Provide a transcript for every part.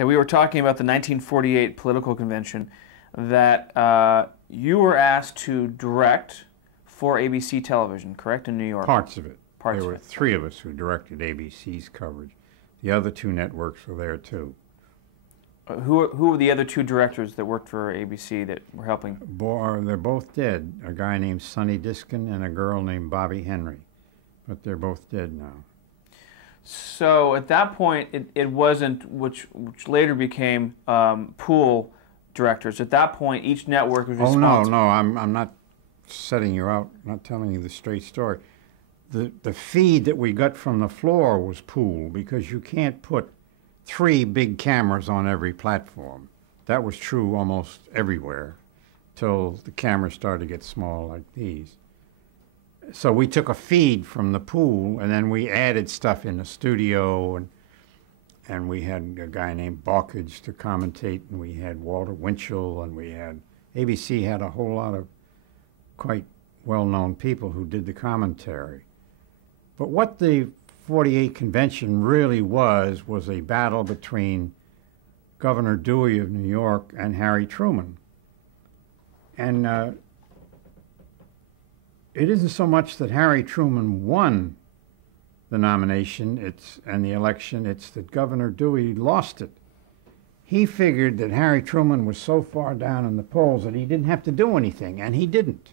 Okay, we were talking about the 1948 political convention that you were asked to direct for ABC television, correct, in New York? Parts of it. Parts there of were it. three of us who directed ABC's coverage. The other two networks were there too. Who were the other two directors that worked for ABC that were helping? They're both dead. A guy named Sonny Diskin and a girl named Bobby Henry. But they're both dead now. So at that point, it wasn't, which later became pool directors. At that point, each network was responsible. Oh, no, I'm not setting you out, not telling you the straight story. The feed that we got from the floor was pool because you can't put 3 big cameras on every platform. That was true almost everywhere till the cameras started to get small like these. So we took a feed from the pool, and then we added stuff in the studio, and we had a guy named Balkage to commentate, and we had Walter Winchell, and ABC had a whole lot of quite well-known people who did the commentary. But what the 48 convention really was a battle between Governor Dewey of New York and Harry Truman. And it isn't so much that Harry Truman won the nomination and the election, it's that Governor Dewey lost it. He figured that Harry Truman was so far down in the polls that he didn't have to do anything, and he didn't.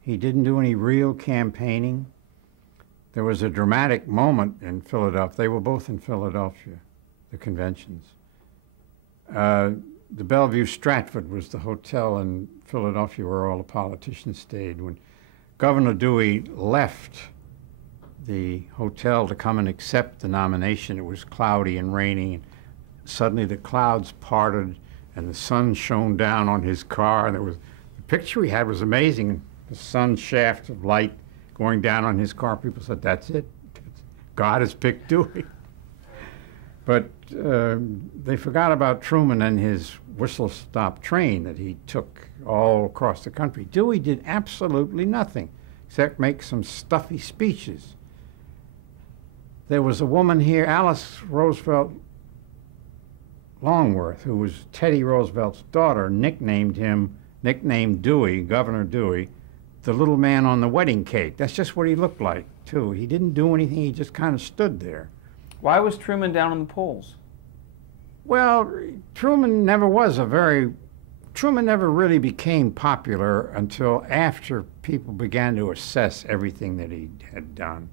He didn't do any real campaigning. There was a dramatic moment in Philadelphia. They were both in Philadelphia, the conventions. The Bellevue Stratford was the hotel in Philadelphia where all the politicians stayed. When Governor Dewey left the hotel to come and accept the nomination, it was cloudy and raining. And suddenly the clouds parted and the sun shone down on his car. And the picture he had was amazing. The sun shaft of light going down on his car. People said, that's it. God has picked Dewey. But they forgot about Truman and his whistle-stop train that he took all across the country. Dewey did absolutely nothing except make some stuffy speeches. There was a woman here, Alice Roosevelt Longworth, who was Teddy Roosevelt's daughter, nicknamed Dewey, Governor Dewey, the little man on the wedding cake. That's just what he looked like, too. He didn't do anything, he just kind of stood there. Why was Truman down in the polls? Well, Truman never really became popular until after people began to assess everything that he had done.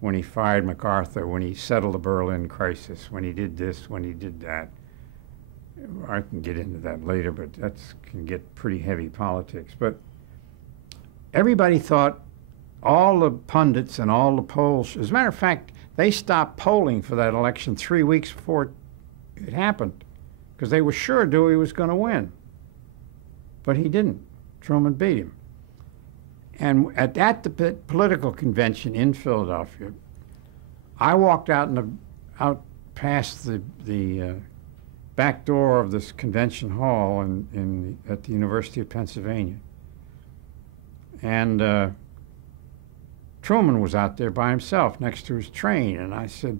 When he fired MacArthur, when he settled the Berlin crisis, when he did this, when he did that. I can get into that later, but that can get pretty heavy politics. But everybody thought, all the pundits and all the polls, as a matter of fact, they stopped polling for that election 3 weeks before it happened because they were sure Dewey was going to win. But he didn't. Truman beat him. And at the political convention in Philadelphia, I walked out past the back door of this convention hall at the University of Pennsylvania. And Truman was out there by himself next to his train, and I said,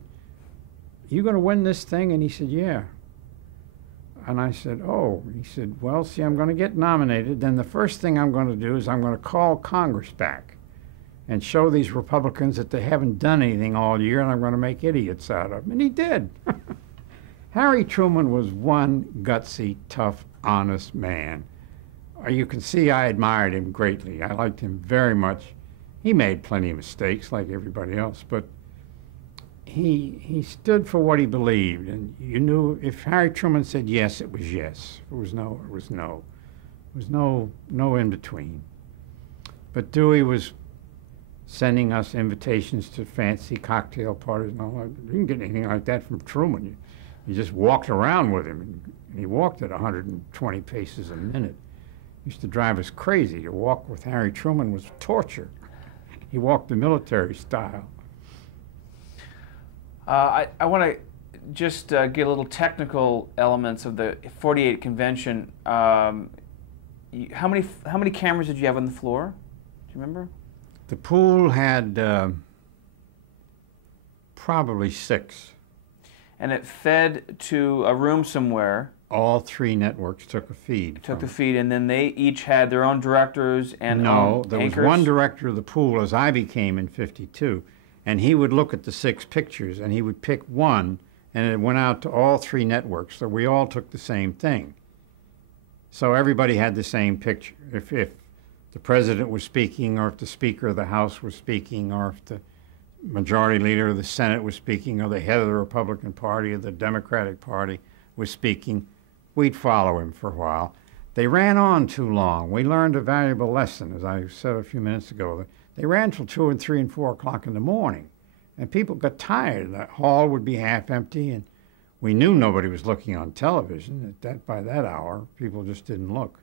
"You going to win this thing?" And he said, "Yeah." And I said, "Oh." He said, "Well, see, I'm going to get nominated. Then the first thing I'm going to do is I'm going to call Congress back and show these Republicans that they haven't done anything all year, and I'm going to make idiots out of them." And he did. Harry Truman was one gutsy, tough, honest man. You can see I admired him greatly. I liked him very much. He made plenty of mistakes like everybody else, but he stood for what he believed, and you knew if Harry Truman said yes, it was yes. If it was no, it was no. There was no in between. But Dewey was sending us invitations to fancy cocktail parties and all that. You didn't get anything like that from Truman. You just walked around with him, and he walked at 120 paces a minute. It used to drive us crazy. To walk with Harry Truman was torture. He walked the military style. I want to just get a little technical elements of the 48 convention. How many cameras did you have on the floor? Do you remember? The pool had probably 6. and it fed to a room somewhere. All three networks took a feed. Took the from it. feed, and then they each had their own directors and No, own there was anchors? one director of the pool, as I became in '52, and he would look at the 6 pictures, and he would pick one, and it went out to all 3 networks, so we all took the same thing. So everybody had the same picture. If the president was speaking, or if the Speaker of the House was speaking, or if the Majority Leader of the Senate was speaking, or the head of the Republican Party or the Democratic Party was speaking, we'd follow him for a while. They ran on too long. We learned a valuable lesson, as I said a few minutes ago. They ran till 2 and 3 and 4 o'clock in the morning, and people got tired. The hall would be half empty, and we knew nobody was looking on television. By that hour, people just didn't look.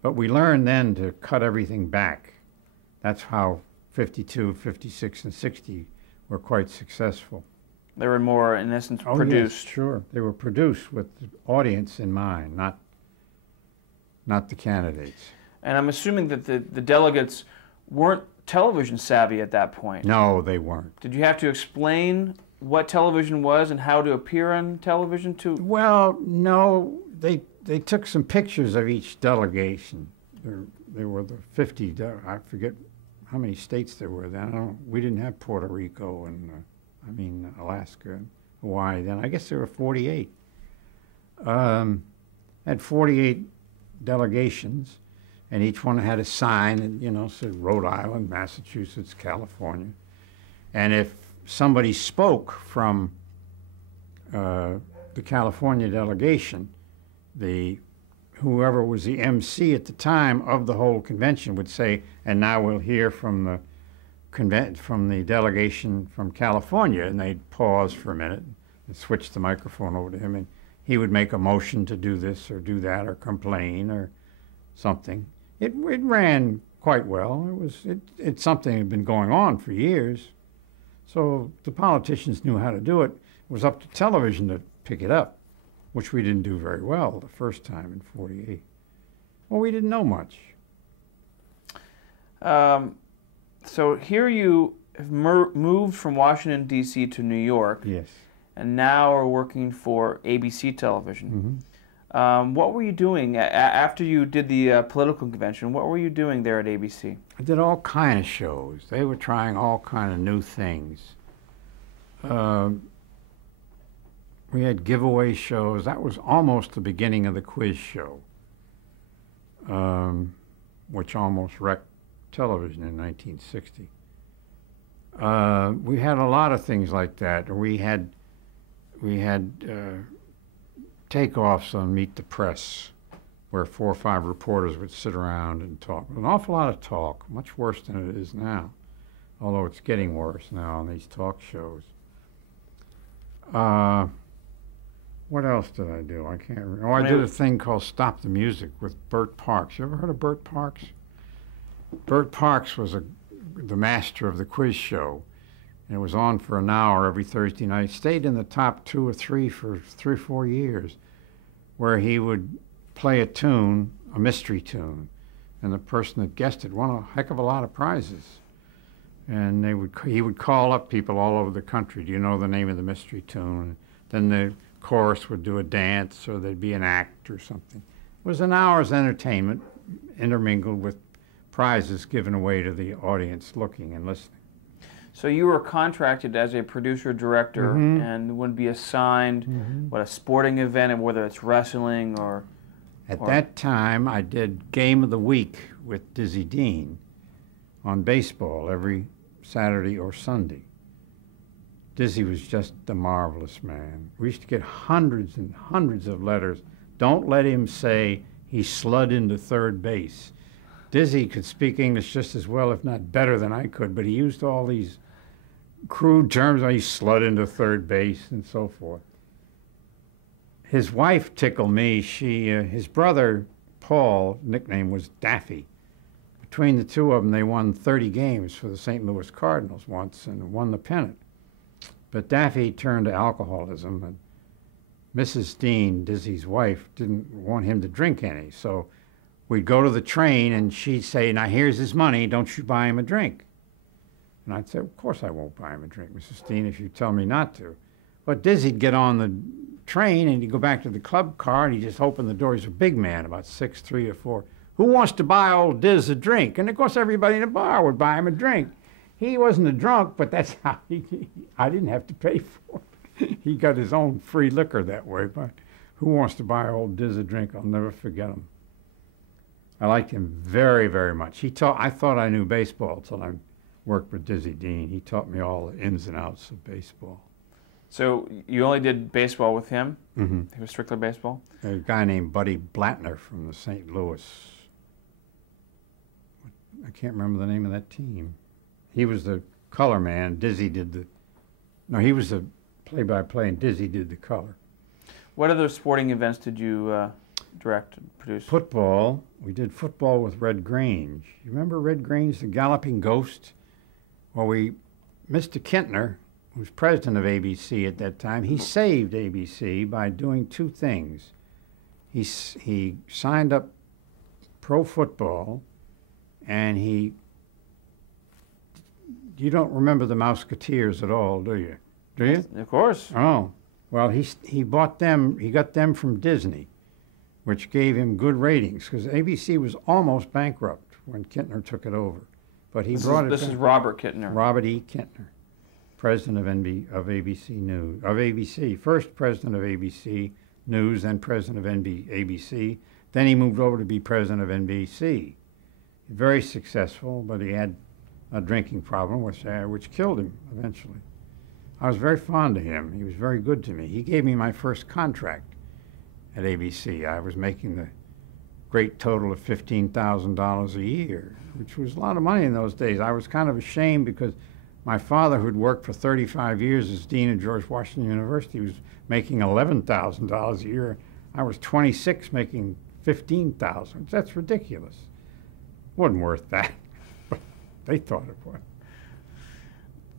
But we learned then to cut everything back. That's how 52, 56, and 60 were quite successful. They were more, in essence, Oh, produced. yes, sure. They were produced with the audience in mind, not the candidates. And I'm assuming that the delegates weren't television savvy at that point. No, they weren't. Did you have to explain what television was and how to appear on television to? Well, no, they took some pictures of each delegation. There were the 50, I forget how many states there were then. We didn't have Puerto Rico and, Alaska and Hawaii then. I guess there were 48. Had 48 delegations, and each one had a sign that, said Rhode Island, Massachusetts, California. And if somebody spoke from the California delegation, whoever was the MC at the time of the whole convention would say, and now we'll hear from the delegation from California, and they'd pause for a minute and switch the microphone over to him, and he would make a motion to do this or do that or complain or something. It ran quite well. It's something that had been going on for years. So the politicians knew how to do it. It was up to television to pick it up, which we didn't do very well the first time in '48. Well, we didn't know much. So here you have moved from Washington, D.C. to New York. Yes. And now are working for ABC television. Mm-hmm. What were you doing after you did the political convention? What were you doing there at ABC? I did all kind of shows. They were trying all kind of new things. We had giveaway shows. That was almost the beginning of the quiz show, which almost wrecked television in 1960. We had a lot of things like that. We had takeoffs on Meet the Press, where 4 or 5 reporters would sit around and talk. An awful lot of talk, much worse than it is now, although it's getting worse now on these talk shows. What else did I do? I can't remember. Oh, I did a thing called Stop the Music with Bert Parks. You ever heard of Bert Parks? Bert Parks was the master of the quiz show. And it was on for an hour every Thursday night. Stayed in the top 2 or 3 for 3 or 4 years, where he would play a tune, a mystery tune, and the person that guessed it won a heck of a lot of prizes. And he would call up people all over the country. Do you know the name of the mystery tune? Then the chorus would do a dance, or there'd be an act or something. It was an hour's entertainment intermingled with prizes given away to the audience looking and listening. So you were contracted as a producer-director Mm-hmm. and would be assigned, a sporting event, whether it's wrestling or... At that time, I did Game of the Week with Dizzy Dean on baseball every Saturday or Sunday. Dizzy was just a marvelous man. We used to get hundreds and hundreds of letters. Don't let him say he slid into third base. Dizzy could speak English just as well, if not better than I could, but he used all these crude terms. He slid into third base and so forth. His wife tickled me. His brother, Paul, nickname was Daffy. Between the two of them, they won 30 games for the St. Louis Cardinals once and won the pennant. But Daffy turned to alcoholism, and Mrs. Dean, Dizzy's wife, didn't want him to drink any. So we'd go to the train, and she'd say, now here's his money, don't you buy him a drink. And I'd say, of course I won't buy him a drink, Mrs. Dean, if you tell me not to. But Dizzy'd get on the train and he'd go back to the club car and he'd just open the door. He's a big man, about 6'3" or 4. Who wants to buy old Diz a drink? And of course everybody in the bar would buy him a drink. He wasn't a drunk, but that's how I didn't have to pay for it. He got his own free liquor that way. But who wants to buy old Diz a drink? I'll never forget him. I liked him very, very much. I thought I knew baseball until I worked with Dizzy Dean. He taught me all the ins and outs of baseball. So you only did baseball with him? Mm-hmm. He was strictly baseball? A guy named Buddy Blattner from the St. Louis. I can't remember the name of that team. He was the color man. Dizzy did the... No, he was the play-by-play, and Dizzy did the color. What other sporting events did you direct and produce? Football. We did football with Red Grange. You remember Red Grange, the Galloping Ghost? Well, Mr. Kintner, who was president of ABC at that time, he saved ABC by doing two things. He signed up pro football, and you don't remember the Mouseketeers at all, do you? Do you? Of course. Oh, well, he bought them. He got them from Disney, which gave him good ratings because ABC was almost bankrupt when Kintner took it over. But he brought it. This is Robert Kintner. Robert E. Kintner, president of ABC News, of ABC, first president of ABC News, then president of ABC. Then he moved over to be president of NBC. Very successful, but he had a drinking problem, which killed him eventually. I was very fond of him. He was very good to me. He gave me my first contract at ABC. I was making the great total of $15,000 a year, which was a lot of money in those days. I was kind of ashamed because my father, who'd worked for 35 years as dean of George Washington University, was making $11,000 a year. I was 26 making $15,000. That's ridiculous. Wasn't worth that, but they thought it was.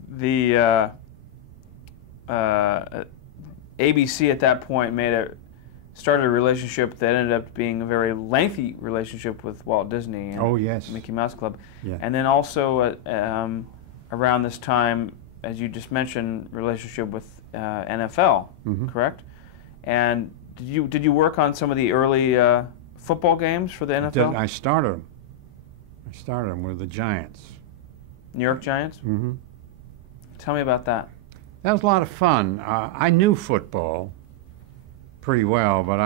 The ABC at that point started a relationship that ended up being a very lengthy relationship with Walt Disney and oh, yes. Mickey Mouse Club. Yeah. And then also around this time, as you just mentioned, relationship with NFL, mm-hmm. correct? And did you work on some of the early football games for the NFL? I started them. I started them with the Giants. New York Giants? Mm-hmm. Tell me about that. That was a lot of fun. I knew football pretty well, but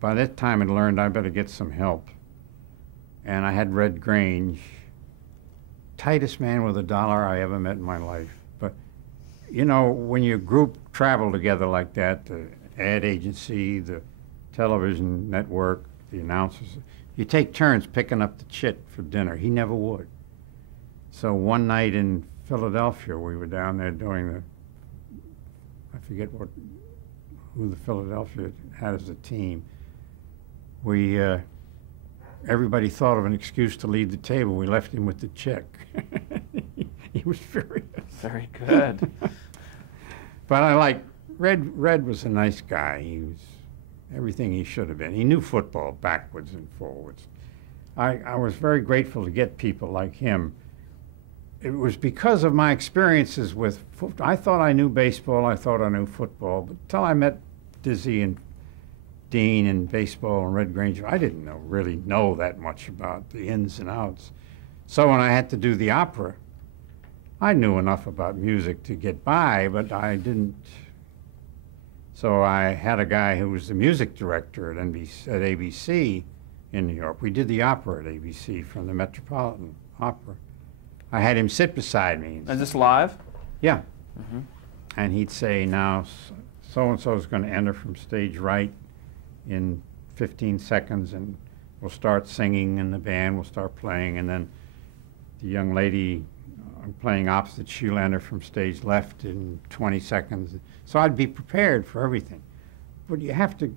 by that time I learned I better get some help. And I had Red Grange, tightest man with $1 I ever met in my life. But, you know, when your group travel together like that, the ad agency, the television network, the announcers, you take turns picking up the chit for dinner. He never would. So one night in Philadelphia, we were down there doing I forget who the Philadelphia had as a team. Everybody thought of an excuse to leave the table. We left him with the check. He was furious. Very good. But I like Red. Red was a nice guy. He was everything he should have been. He knew football backwards and forwards. I was very grateful to get people like him. It was because of my experiences with football. I thought I knew baseball, I thought I knew football, but until I met Dizzy and Dean and baseball and Red Grange, I didn't really know that much about the ins and outs. So when I had to do the opera, I knew enough about music to get by, but I didn't. So I had a guy who was the music director at ABC in New York. We did the opera at ABC from the Metropolitan Opera. I had him sit beside me. Is this live? Yeah. Mm-hmm. And he'd say, now, so-and-so is going to enter from stage right in 15 seconds, and we'll start singing, and the band will start playing, and then the young lady playing opposite, she'll enter from stage left in 20 seconds. So I'd be prepared for everything. But you have to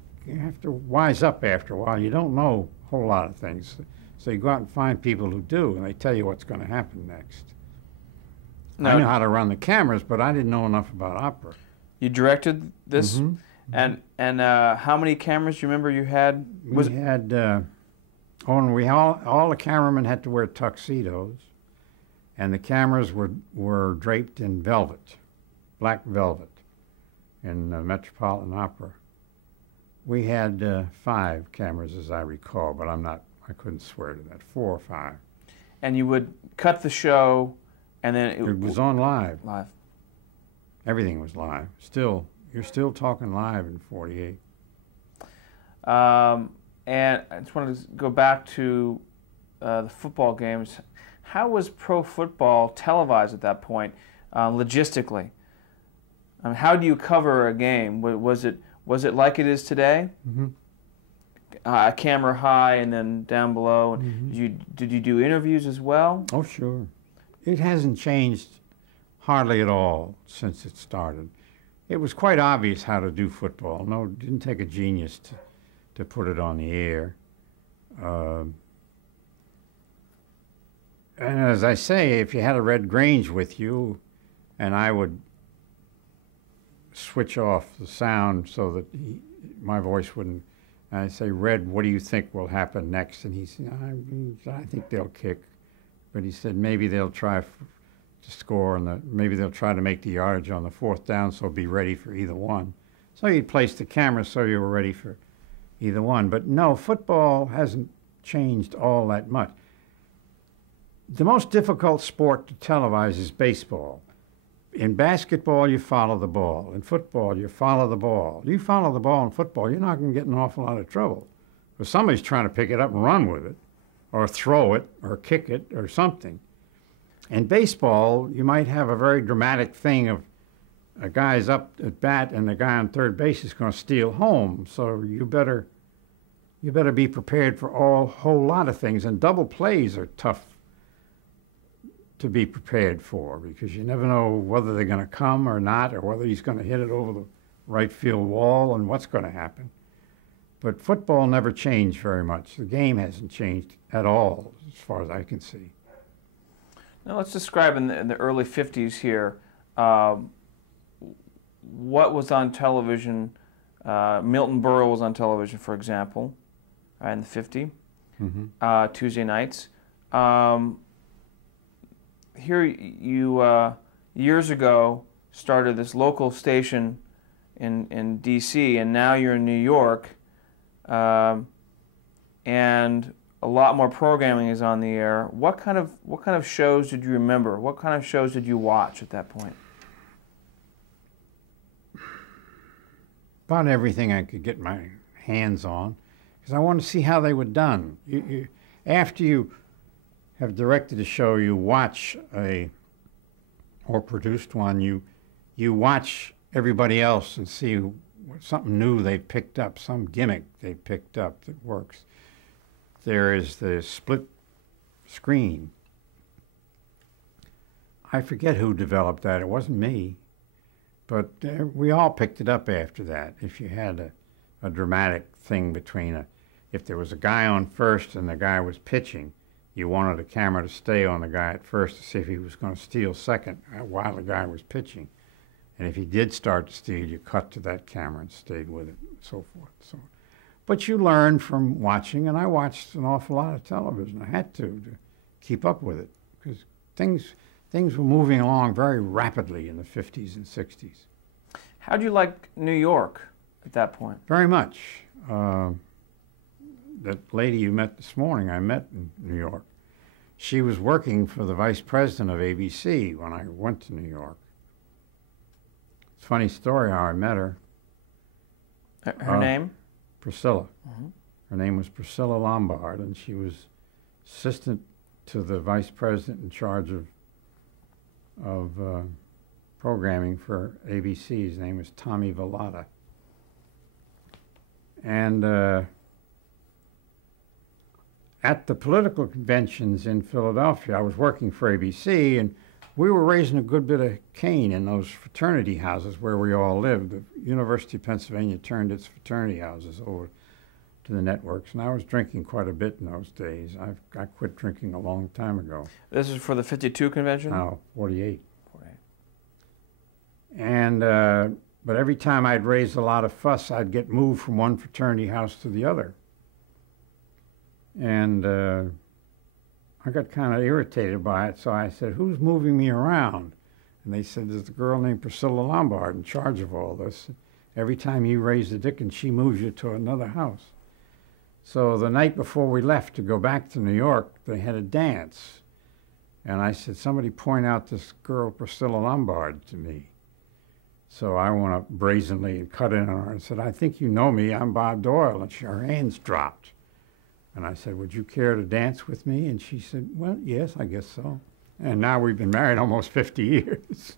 wise up after a while. You don't know a whole lot of things. So you go out and find people who do, and they tell you what's going to happen next. I knew how to run the cameras, but I didn't know enough about opera. You directed this, mm-hmm. and how many cameras do you remember you had? We had, all the cameramen had to wear tuxedos, and the cameras were draped in velvet, black velvet. in the Metropolitan Opera. We had 5 cameras, as I recall, but I couldn't swear to that, 4 or 5. And you would cut the show, and then It was on live. Live. Everything was live. You're still talking live in 48. And I just wanted to go back to the football games. How was pro football televised at that point, logistically? I mean, how do you cover a game? Was it like it is today? Mm-hmm. Camera high and then down below. Mm-hmm. Did you do interviews as well? Oh, sure. It hasn't changed hardly at all since it started. It was quite obvious how to do football. No, it didn't take a genius to put it on the air. And as I say, if you had a Red Grange with you, and I would switch off the sound so that my voice wouldn't, and I'd say, Red, what do you think will happen next? And he said, I think they'll kick. But he said, maybe they'll try to score, and maybe they'll try to make the yardage on the 4th down, so be ready for either one. So he'd place the camera so you were ready for either one. But no, football hasn't changed all that much. The most difficult sport to televise is baseball. In basketball, you follow the ball. In football, you follow the ball. You follow the ball in football, you're not going to get in an awful lot of trouble. Because somebody's trying to pick it up and run with it, or throw it, or kick it, or something. In baseball, you might have a very dramatic thing of a guy's up at bat and the guy on third base is going to steal home. So you better be prepared for a whole lot of things. And double plays are tough to be prepared for because you never know whether they're going to come or not, or whether he's going to hit it over the right field wall and what's going to happen. But football never changed very much. The game hasn't changed at all, as far as I can see. Now let's describe in the early 50s here what was on television. Milton Berle was on television, for example, in the 50s, Tuesday nights. Here you, years ago, started this local station in D.C., and now you're in New York, and a lot more programming is on the air. What kind of shows did you remember? What kind of shows did you watch at that point? About everything I could get my hands on, because I wanted to see how they were done. After you have directed a show, you watch or produced one, you watch everybody else and see something new they picked up, some gimmick they picked up that works. There is the split screen. I forget who developed that. It wasn't me. But we all picked it up after that. If you had a dramatic thing between if there was a guy on first and the guy was pitching, you wanted the camera to stay on the guy at first to see if he was going to steal second while the guy was pitching. And if he did start to steal, you cut to that camera and stayed with it, and so forth. But you learn from watching, and I watched an awful lot of television. I had to keep up with it, because things were moving along very rapidly in the 50s and 60s. How'd you like New York at that point? Very much. That lady you met this morning, I met in New York. She was working for the vice president of ABC when I went to New York. It's a funny story how I met her. Her name? Priscilla. Her name was Priscilla Lombard, and she was assistant to the vice president in charge of programming for ABC. His name was Tommy Vallata. And at the political conventions in Philadelphia, I was working for ABC, and we were raising a good bit of cane in those fraternity houses where we all lived. The University of Pennsylvania turned its fraternity houses over to the networks, and I was drinking quite a bit in those days. I quit drinking a long time ago. This is for the 52 convention? No, 48. And but every time I'd raise a lot of fuss, I'd get moved from one fraternity house to the other. And I got kind of irritated by it, so I said, who's moving me around? And they said, there's a girl named Priscilla Lombard in charge of all this. Every time you raise the dickens, she moves you to another house. So the night before we left to go back to New York, they had a dance. And I said, somebody point out this girl, Priscilla Lombard, to me. So I went up brazenly and cut in on her and said, I think you know me, I'm Bob Doyle. And her hands dropped. And I said, would you care to dance with me? And she said, well, yes, I guess so. And now we've been married almost 50 years.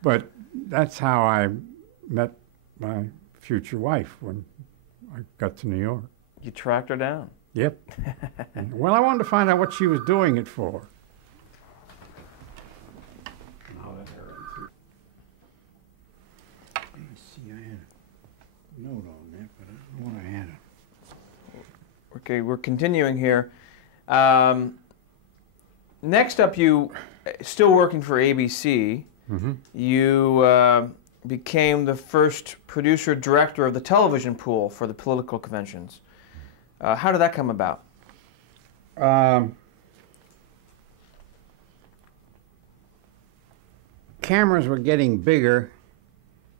But that's how I met my future wife when I got to New York. You tracked her down. Yep. Well, I wanted to find out what she was doing it for. Let me see, I had a note on that, but I don't know what I had. Okay, we're continuing here. Next up, you, still working for ABC, you became the first producer-director of the television pool for the political conventions. How did that come about? Cameras were getting bigger,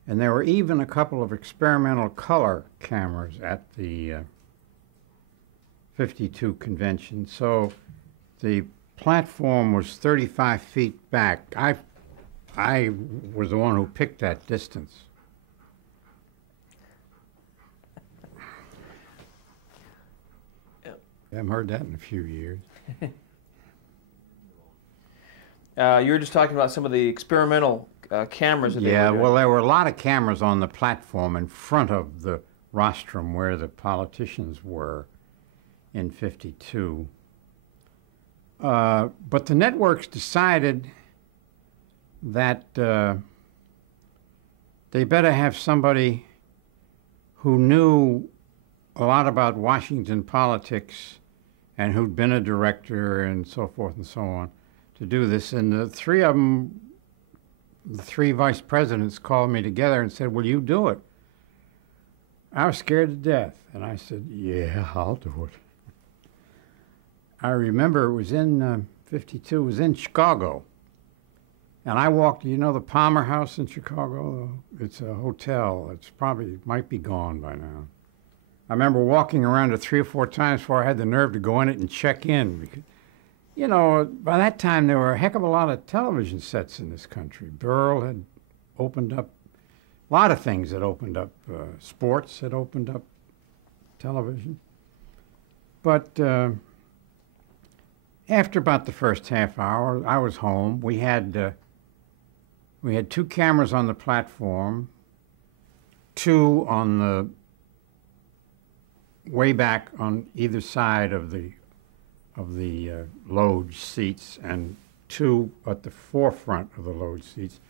and there were even a couple of experimental color cameras at the 52 convention. So the platform was 35 feet back. I was the one who picked that distance. I haven't heard that in a few years. You were just talking about some of the experimental cameras. That Yeah, they were well, there were a lot of cameras on the platform in front of the rostrum where the politicians were in 52. But the networks decided that they better have somebody who knew a lot about Washington politics and who'd been a director and so forth and so on to do this. And the three of them, the three vice presidents, called me together and said, will you do it? I was scared to death. And I said, yeah, I'll do it. I remember it was in 52, it was in Chicago. And I walked, you know the Palmer House in Chicago? It's a hotel. It's probably, might be gone by now. I remember walking around it 3 or 4 times before I had the nerve to go in it and check in. Because, you know, by that time there were a heck of a lot of television sets in this country. Burl had opened up, a lot of things had opened up. Sports had opened up television. But after about the first half hour, I was home. We had 2 cameras on the platform, 2 on the way back on either side of the loge seats, and 2 at the forefront of the loge seats,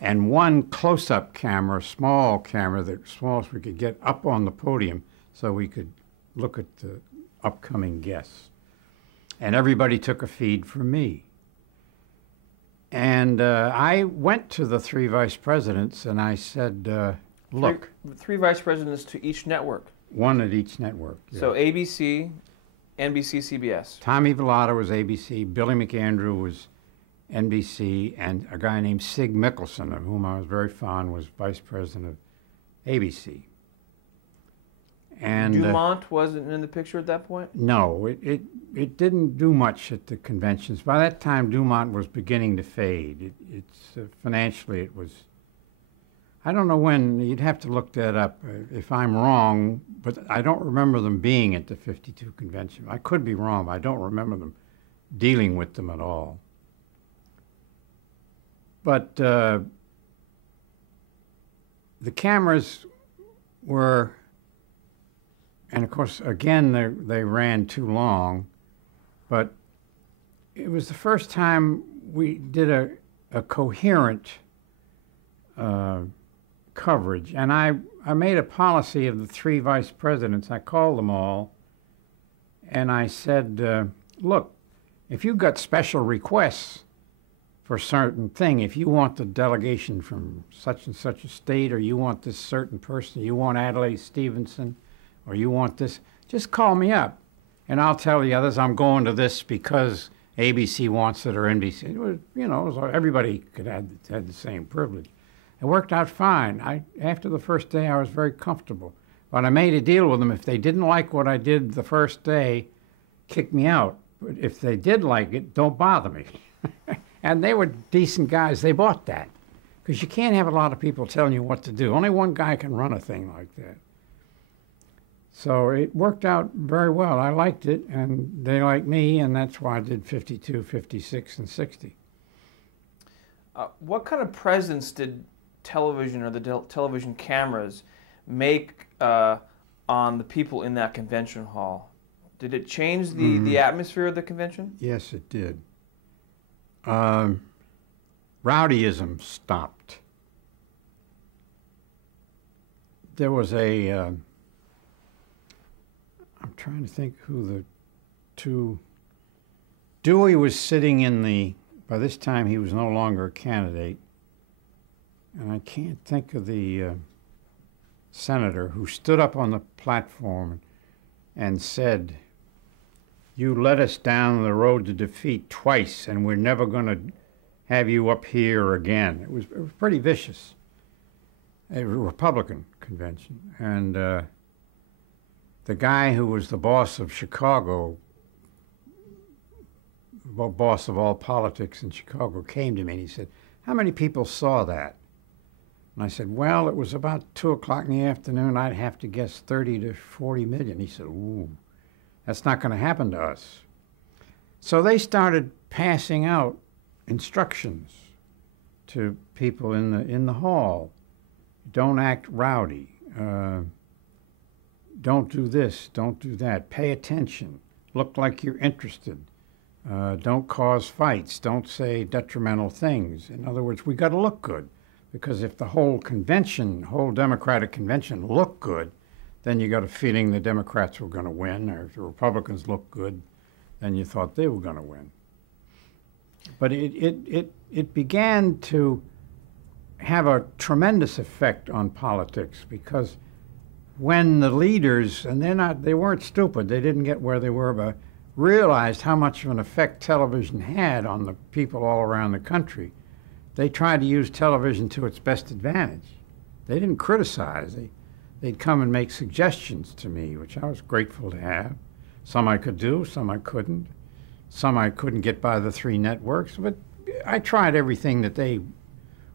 and 1 close-up camera, small camera, the smallest we could get up on the podium so we could look at the upcoming guests. And everybody took a feed from me. And I went to the 3 vice presidents and I said, look. Three vice presidents to each network. 1 at each network. Yeah. So ABC, NBC, CBS. Tommy Villada was ABC, Billy McAndrew was NBC, and a guy named Sig Mickelson, of whom I was very fond, was vice president of ABC. And Dumont wasn't in the picture at that point? No, it didn't do much at the conventions. By that time, Dumont was beginning to fade. Financially, it was, I don't know when, you'd have to look that up if I'm wrong, but I don't remember them being at the 52 convention. I could be wrong, but I don't remember them dealing with them at all. But the cameras were, and of course, again, they ran too long, but it was the first time we did a coherent coverage. And I made a policy of the 3 vice presidents. I called them all, and I said, look, if you've got special requests for a certain thing, if you want the delegation from such and such a state, or you want this certain person, you want Adlai Stevenson, or you want this, just call me up, and I'll tell the others I'm going to this because ABC wants it or NBC. It was, you know, it was, everybody had the same privilege. It worked out fine. After the first day, I was very comfortable. But I made a deal with them. If they didn't like what I did the first day, kick me out. But if they did like it, don't bother me. And they were decent guys. They bought that. Because you can't have a lot of people telling you what to do. Only one guy can run a thing like that. So it worked out very well. I liked it, and they liked me, and that's why I did 52, 56, and 60. What kind of presence did television or the television cameras make on the people in that convention hall? Did it change the atmosphere of the convention? Yes, it did. Rowdyism stopped. There was I'm trying to think who the two... Dewey was sitting in by this time he was no longer a candidate, and I can't think of the senator who stood up on the platform and said, "You led us down the road to defeat twice, and we're never going to have you up here again." It was pretty vicious. A Republican convention. And the guy who was the boss of Chicago, boss of all politics in Chicago, came to me and he said, "How many people saw that?" And I said, "Well, it was about 2 o'clock in the afternoon. I'd have to guess 30 to 40 million. He said, "Ooh, that's not going to happen to us." So they started passing out instructions to people in the hall. Don't act rowdy. Don't do this. Don't do that. Pay attention. Look like you're interested. Don't cause fights. Don't say detrimental things. In other words, we got to look good, because if the whole Democratic convention looked good, then you got a feeling the Democrats were going to win, or if the Republicans looked good, then you thought they were going to win. But it began to have a tremendous effect on politics, because when the leaders, and they weren't stupid, they didn't get where they were, but realized how much of an effect television had on the people all around the country, they tried to use television to its best advantage. They didn't criticize. They'd come and make suggestions to me, which I was grateful to have. Some I could do, some I couldn't. Some I couldn't get by the 3 networks, but I tried everything that they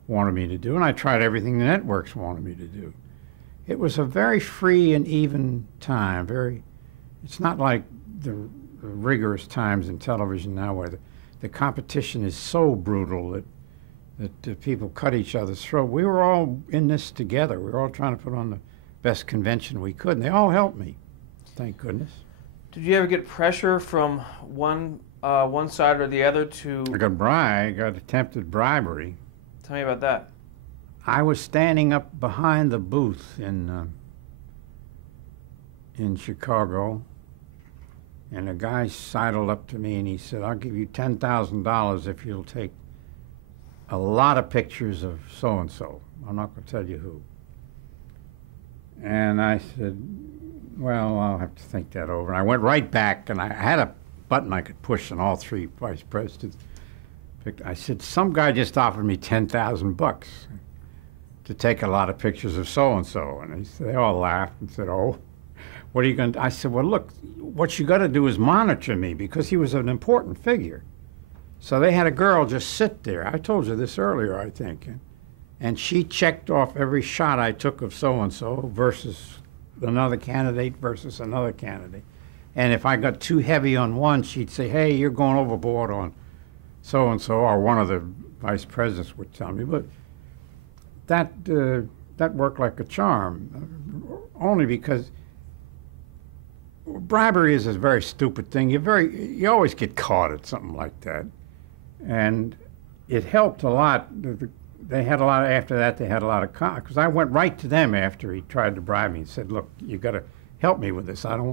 wanted me to do, and I tried everything the networks wanted me to do. It was a very free and even time. It's not like the rigorous times in television now, where the competition is so brutal that people cut each other's throat. We were all in this together. We were all trying to put on the best convention we could, and they all helped me, thank goodness. Did you ever get pressure from one side or the other to... I got attempted bribery. Tell me about that. I was standing up behind the booth in Chicago, and a guy sidled up to me and he said, "I'll give you $10,000 if you'll take a lot of pictures of so-and-so. I'm not going to tell you who." And I said, "Well, I'll have to think that over." And I went right back, and I had a button I could push on all 3 vice presidents. I said, "Some guy just offered me $10,000 to take a lot of pictures of so-and-so." And they all laughed and said, "Oh, what are you going to do?" I said, "Well, look, what you got to do is monitor me," because he was an important figure. So they had a girl just sit there. I told you this earlier, I think. And she checked off every shot I took of so-and-so versus another candidate versus another candidate. And if I got too heavy on one, she'd say, "Hey, you're going overboard on so-and-so," or one of the vice presidents would tell me. But that worked like a charm, only because bribery is a very stupid thing. You always get caught at something like that. And it helped a lot. They had a lot, after that, they had a lot of, because I went right to them after he tried to bribe me and said, "Look, you got to help me with this. I don't